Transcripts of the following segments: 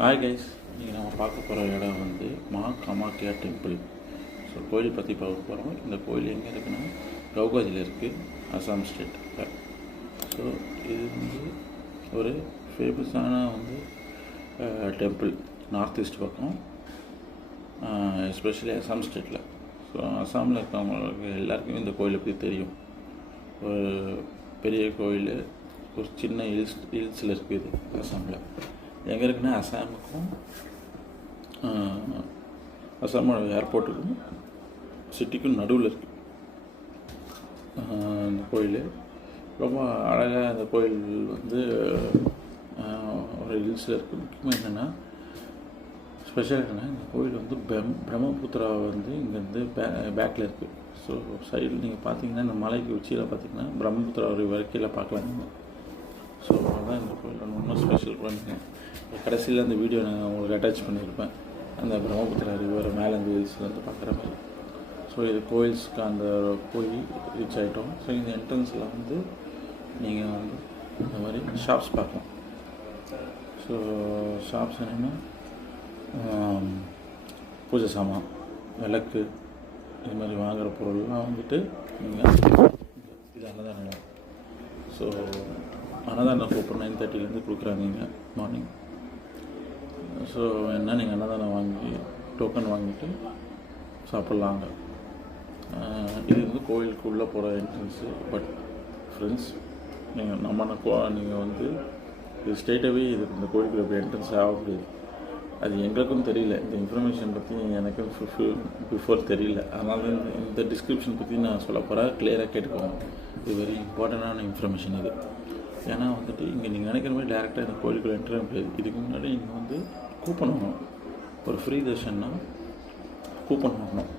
Hi guys, இன்றைக்கி நம்ம பார்க்க போகிற இடம் வந்து மா காமாக்கியா டெம்பிள். ஸோ கோயில் பற்றி பார்க்க போகிறோம். இந்த கோயில் எங்கே இருக்குன்னா கவுகாதியில் இருக்குது, அசாம் ஸ்டேட்டில். ஸோ இது வந்து ஒரு ஃபேமஸான டெம்பிள் நார்த் ஈஸ்ட் பக்கம், எஸ்பெஷலி அசாம் ஸ்டேட்டில். ஸோ அசாமில் இருக்கவங்களுக்கு எல்லாருக்குமே இந்த கோயிலை பற்றி தெரியும். ஒரு பெரிய கோயில், ஒரு சின்ன ஹில்ஸில் இருக்குது அசாமில். எங்கே இருக்குன்னா அசாமோட ஏர்போர்ட்டுக்கும் சிட்டிக்கும் நடுவில் இருக்குது இந்த கோயில். ரொம்ப அழகாக இந்த கோயில் வந்து ஒரு ஹில்ஸில் இருக்குது. முக்கியமாக என்னென்னா ஸ்பெஷல் என்னென்னா இந்த கோயில் வந்து பிரம்மபுத்திரா வந்து இங்கேருந்து பேக்கில் இருக்குது. ஸோ சைடில் நீங்கள் பார்த்தீங்கன்னா இந்த மலைக்கு உச்சியில் பார்த்தீங்கன்னா பிரம்மபுத்திரா ஒரு கீழே பார்க்கலாம் நீங்கள். ஸோ அதான் இந்த கோயில் இன்னும் ஸ்பெஷல் பண்ணுறேன். கடைசியில் அந்த வீடியோ நான் உங்களுக்கு அட்டாச் பண்ணியிருப்பேன், அந்த பிரம்மபுத்திரா ரிவர் மேலே இந்த ஹில்ஸ்லேருந்து பார்க்குற மாதிரி. ஸோ இது கோயில்ஸ்க்கு அந்த போய் ரீச் ஆகிட்டோம். ஸோ இந்த என்ட்ரன்ஸில் வந்து நீங்கள் வந்து இந்த மாதிரி ஷாப்ஸ் பார்க்கலாம். ஸோ ஷாப்ஸ் என்னென்னா பூஜை சாமான், விளக்கு, இது மாதிரி வாங்குகிற பொருள்லாம் வந்துட்டு நீங்கள் இது அன்னதானம். ஸோ அன்னதானம் கூப்பிட்ற 9:30 கொடுக்குறாங்க இங்கே மார்னிங். ஸோ என்ன நீங்கள் அன்னதானம் வாங்கி டோக்கன் வாங்கிட்டு சாப்பிட்லாங்க. இது வந்து கோயிலுக்குள்ளே போகிற என்ட்ரன்ஸு. பட் ஃப்ரெண்ட்ஸ், நீங்கள் வந்து இது ஸ்ட்ரெயிட்டாகவே இந்த கோயிலுக்கு எப்படி என்ட்ரன்ஸ் ஆக முடியாது. அது எங்களுக்கும் தெரியல. இந்த இன்ஃபர்மேஷன் பற்றி எனக்கும் பிஃபோர் தெரியல. அதனால இந்த டிஸ்கிரிப்ஷன் பற்றி நான் சொல்ல போகிறேன். கிளியராக கேட்டுக்கோங்க. இது வெரி இம்பார்ட்டண்டான இன்ஃபர்மேஷன் இது. ஏன்னா வந்துட்டு இங்கே நீங்கள் நினைக்கிற மாதிரி டேரெக்டாக இந்த கோயிலுக்குள்ளே என்ட்ரு முடியாது. இதுக்கு முன்னாடி நீங்கள் வந்து கூப்பன் வாங்கணும். ஒரு ஃப்ரீ தர்ஷன்னா கூப்பன் வாங்கணும்.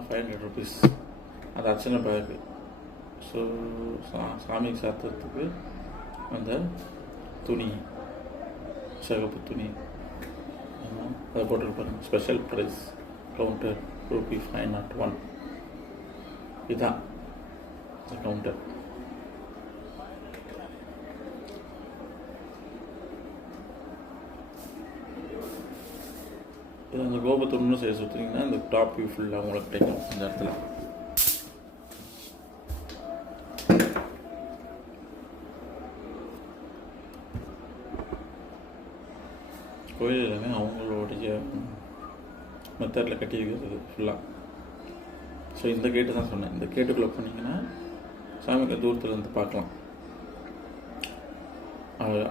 இதெல்லாம் 500 ருபீஸ். அது அர்ச்சனை பேக்கு. ஸோ சாமிக்கு சாத்துறதுக்கு அந்த துணி, சிகப்பு துணி அதை போட்டுருப்பாருங்க. Special price counter ₹501. இதுதான் கவுண்டர். இது அந்த கோபத்தை இன்னும் செய்ய சுற்றுனீங்கன்னா இந்த டாப் வியூ ஃபுல்லாக உங்களுக்கு கிடைக்கும் இந்த இடத்துல. கோயில் எல்லாமே அவங்களுடைய மெத்தடில் கட்டி வைக்கிறது ஃபுல்லாக. ஸோ இந்த கேட்டு தான் சொன்னேன். இந்த கேட்டுக்குள்ளே போனீங்கன்னா சாமிக்கு தூரத்தில் இருந்து பார்க்கலாம். அழகா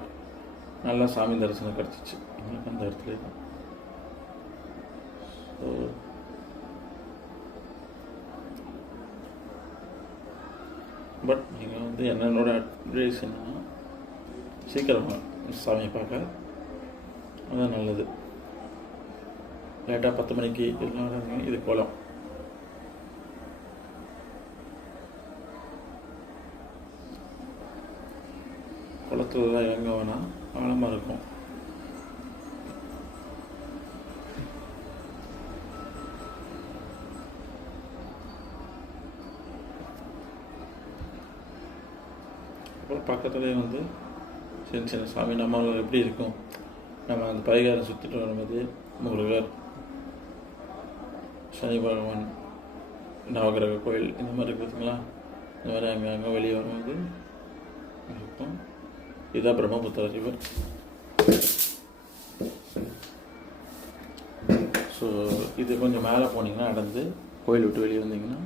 நல்லா சாமி தரிசனம் கிடச்சிச்சு எங்களுக்கு அந்த இடத்துல தான். ஸோ பட் நீங்கள் வந்து என்னோட அட்வைஸ் என்னன்னா சீக்கிரமாக சாமியை பார்க்க அதுதான் நல்லது. லேட்டாக 10 மணிக்கு எல்லாம் இது கோலம். குளத்துலலாம் இறங்க வேணாம், ஆழமாக இருக்கும். அப்புறம் பக்கத்துலேயே வந்து சின்ன சின்ன சாமி நம்ம எப்படி இருக்கும், நம்ம அந்த பரிகாரம் சுற்றிட்டு வரும்போது முருகர், சனி பகவான், நவகிரக கோயில் இந்த மாதிரி இருக்குதுங்களா, இந்த மாதிரி அங்கே வெளியே வரும்போது இருக்கும். இதுதான் பிரம்மபுத்திர ரிவர். ஸோ இது கொஞ்சம் மேலே போனீங்கன்னா நடந்து கோயில் விட்டு வெளியே வந்தீங்கன்னா